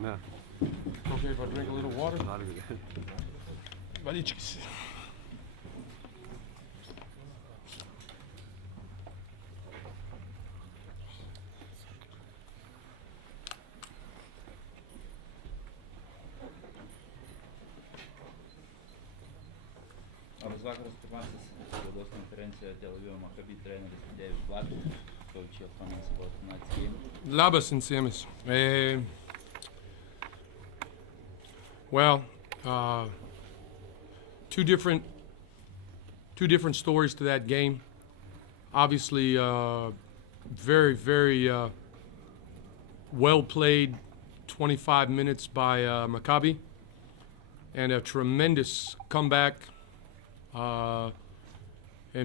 Ne? Okay, if I drink a little water? Not good. Водички. Labas vakaras, pirmasis spaudos konferencija dėl Maccabi treneris Davido Blatto. So your comments about tonight's game. Labas and Siamis. Well, two different stories to that game. Obviously, very well played 25 minutes by Maccabi, and a tremendous comeback, and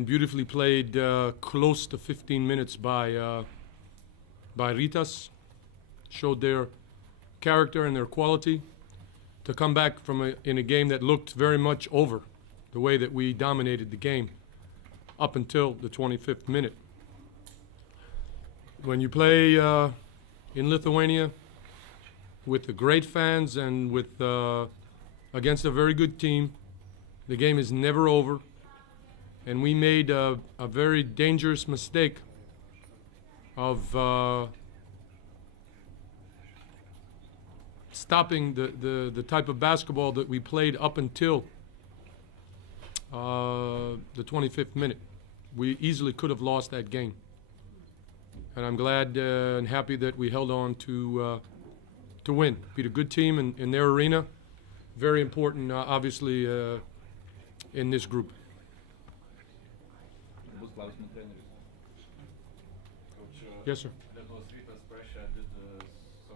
beautifully played close to 15 minutes by Ritas. Showed their character and their quality to come back from in a game that looked very much over, the way that we dominated the game up until the 25th minute. When you play in Lithuania with the great fans and with against a very good team, the game is never over, and we made a very dangerous mistake of stopping the type of basketball that we played up until the 25th minute. We easily could have lost that game, and I'm glad and happy that we held on to win. Beat a good team in their arena. Very important, obviously, in this group. Bus klausimų treneriui. Coach, Yes, sir. that was Rita's pressure did so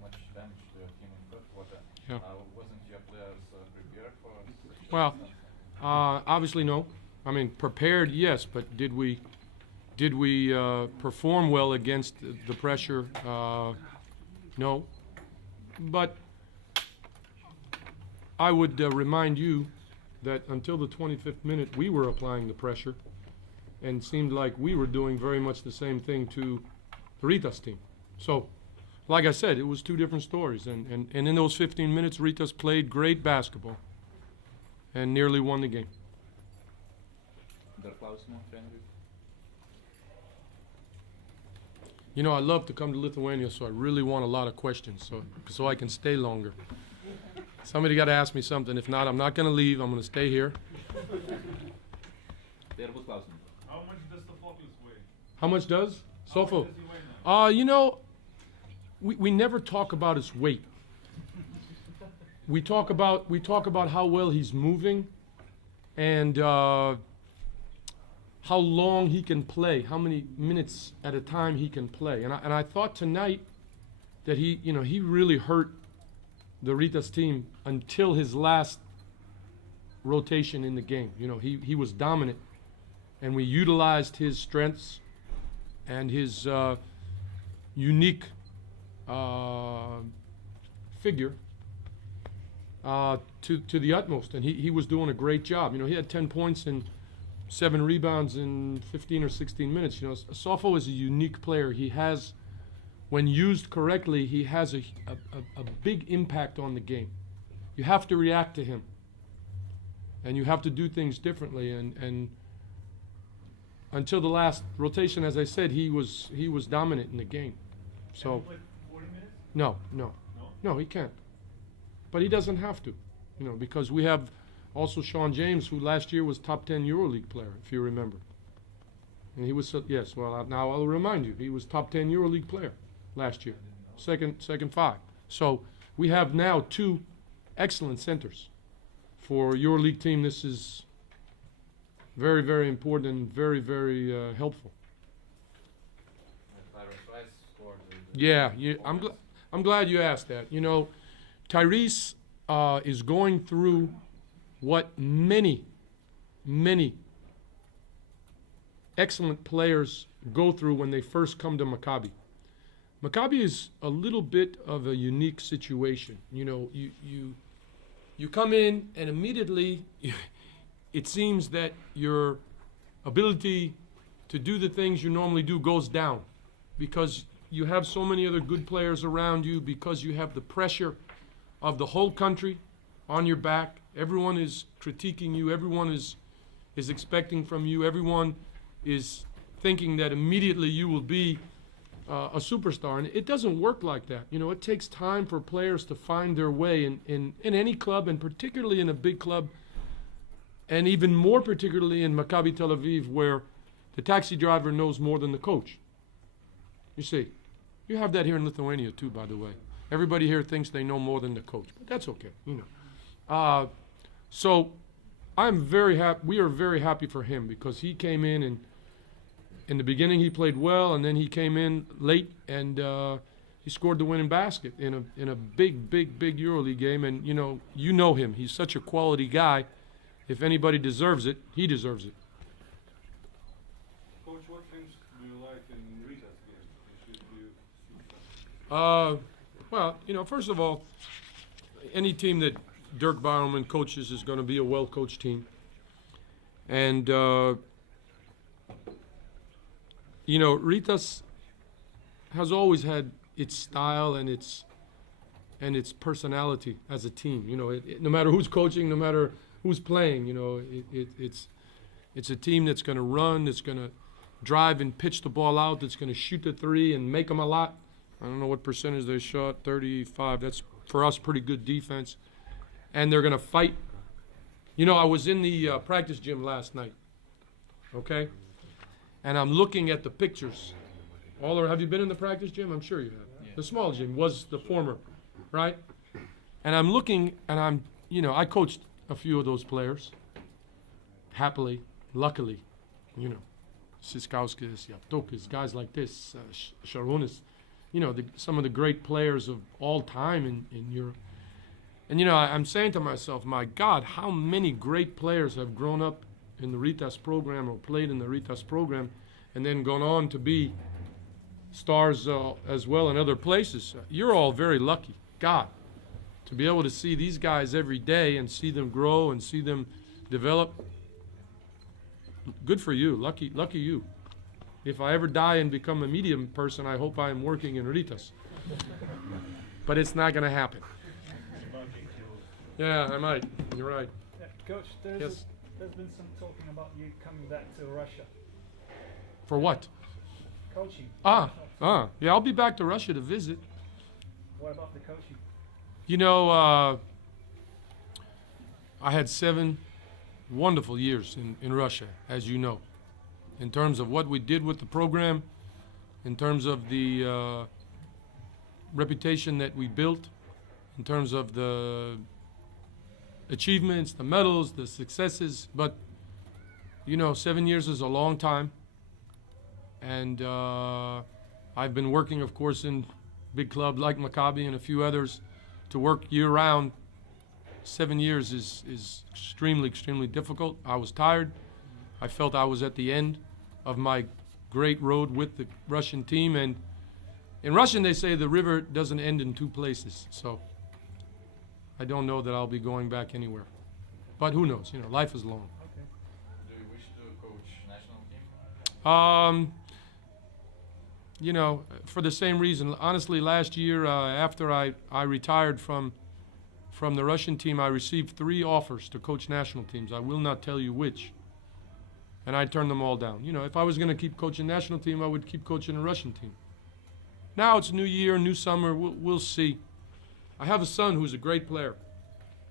much damage to your team in third quarter. Yeah. Wasn't your players prepared for such Well, instance? obviously no. I mean, prepared, yes, but did we perform well against the pressure? No. But I would remind you that until the 25th minute, we were applying the pressure, and seemed like we were doing very much the same thing to the Ritas team. So, like I said, it was two different stories, and in those 15 minutes, Ritas played great basketball and nearly won the game. Dar klausimų treneriui. You know, I love to come to Lithuania, so I really want a lot of questions, so I can stay longer. Somebody got to ask me something. If not, I'm not going to leave. I'm going to stay here. Tai ir bus klausimų. How much does the focus weigh? How much does How Sofo? much does he weigh now? You know, we never talk about his weight. We talk about how well he's moving, and how long he can play, how many minutes at a time he can play. And I thought tonight that he really hurt the Ritas team until his last rotation in the game. You know, he was dominant, and we utilized his strengths and his unique figure to the utmost, and he was doing a great job. You know, he had 10 points and 7 rebounds in 15 or 16 minutes. You know, Sofo is a unique player. He has, when used correctly, he has a big impact on the game. You have to react to him, and you have to do things differently. And until the last rotation, as I said, he was dominant in the game. So, Can he play 40 minutes? no, he can't. But he doesn't have to, you know, because we have also Sean James, who last year was top 10 EuroLeague player, if you remember. And he was, yes, well, now I'll remind you, he was top 10 EuroLeague player last year, second 5. So we have now 2 excellent centers for EuroLeague team. This is very important and very helpful. Tyrese Rice scored. Yeah, I'm glad you asked that. You know, Tyrese is going through what many excellent players go through when they first come to Maccabi. Maccabi is a little bit of a unique situation. You know, you come in and immediately it seems that your ability to do the things you normally do goes down, because you have so many other good players around you, because you have the pressure of the whole country on your back. Everyone is critiquing you. Everyone is expecting from you. Everyone is thinking that immediately you will be a superstar. And it doesn't work like that. You know, it takes time for players to find their way in any club, and particularly in a big club, and even more particularly in Maccabi Tel Aviv, where the taxi driver knows more than the coach. You see, you have that here in Lithuania too, by the way. Everybody here thinks they know more than the coach, but that's okay, you know. So I'm very happy. We are very happy for him, because he came in, and in the beginning he played well, and then he came in late, and he scored the winning basket in a big EuroLeague game. And you know him. He's such a quality guy. If anybody deserves it, he deserves it. Coach, what things do you like in Rita's game? Well, you know, first of all, any team that Dirk Bauerman coaches is going to be a well-coached team. And, you know, Ritas has always had its style and its personality as a team. You know, no matter who's coaching, no matter who's playing, you know, it's a team that's going to run, that's going to drive and pitch the ball out, that's going to shoot the three and make them a lot. I don't know what percentage they shot, 35. That's, for us, pretty good defense. And they're going to fight. You know, I was in the practice gym last night, okay? And I'm looking at the pictures. Have you been in the practice gym? I'm sure you have. Yeah. The small gym was the former, right? And I'm looking, and I coached a few of those players, happily, luckily, you know, Siskauskis, Yaptokis, guys like this, Sharunas, you know, some of the great players of all time in Europe. And, you know, I'm saying to myself, my God, how many great players have grown up in the Ritas program or played in the Ritas program and then gone on to be stars as well in other places. You're all very lucky, God, to be able to see these guys every day and see them grow and see them develop. Good for you. Lucky you. If I ever die and become a medium person, I hope I am working in Ritas. But it's not going to happen. Yeah, I might. You're right. Yeah, Coach, there's Yes. there's been some talking about you coming back to Russia, For what? coaching. Yeah, I'll be back to Russia to visit. What about the coaching? You know, I had 7 wonderful years in Russia, as you know, in terms of what we did with the program, in terms of the reputation that we built, in terms of the achievements, the medals, the successes. But, you know, 7 years is a long time. And I've been working, of course, in big clubs like Maccabi and a few others to work year-round. 7 years is extremely difficult. I was tired. I felt I was at the end of my great road with the Russian team. And in Russian, they say the river doesn't end in 2 places. So I don't know that I'll be going back anywhere. But who knows? You know, life is long. Okay. Do you wish to coach national team? You know, for the same reason. Honestly, last year, after I retired from the Russian team, I received 3 offers to coach national teams. I will not tell you which. And I turned them all down. You know, if I was going to keep coaching national team, I would keep coaching the Russian team. Now it's new year, new summer. We'll see. I have a son who's a great player,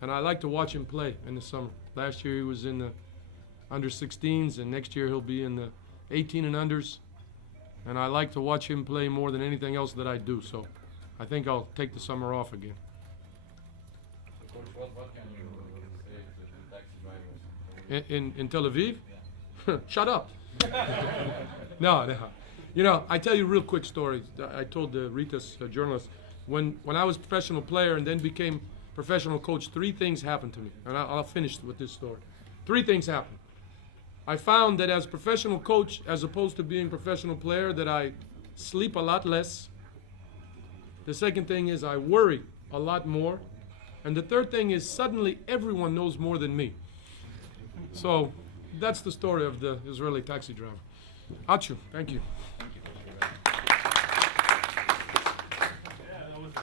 and I like to watch him play in the summer. Last year he was in the under-16s, and next year he'll be in the 18 and unders. And I like to watch him play more than anything else that I do. So I think I'll take the summer off again. So coach, what can you say to the taxi drivers? In Tel Aviv? Shut up. No. You know, I tell you a real quick story. I told the Ritas journalist, when I was a professional player and then became professional coach, 3 things happened to me. And I'll finish with this story. 3 things happened. I found that as professional coach, as opposed to being professional player, that I sleep a lot less. The second thing is I worry a lot more. And the third thing is suddenly everyone knows more than me. So that's the story of the Israeli taxi driver. Ačiū. Thank you.